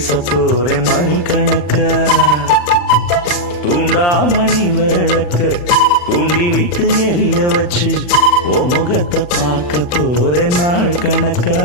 பேச போறேன் மணிக்கணக்கா. தூண்டாமணி விளக்க தூண்டி விட்டு எரிய வச்சு உன் முகத்தை பார்க்க போறேன் நாள் கணக்கா.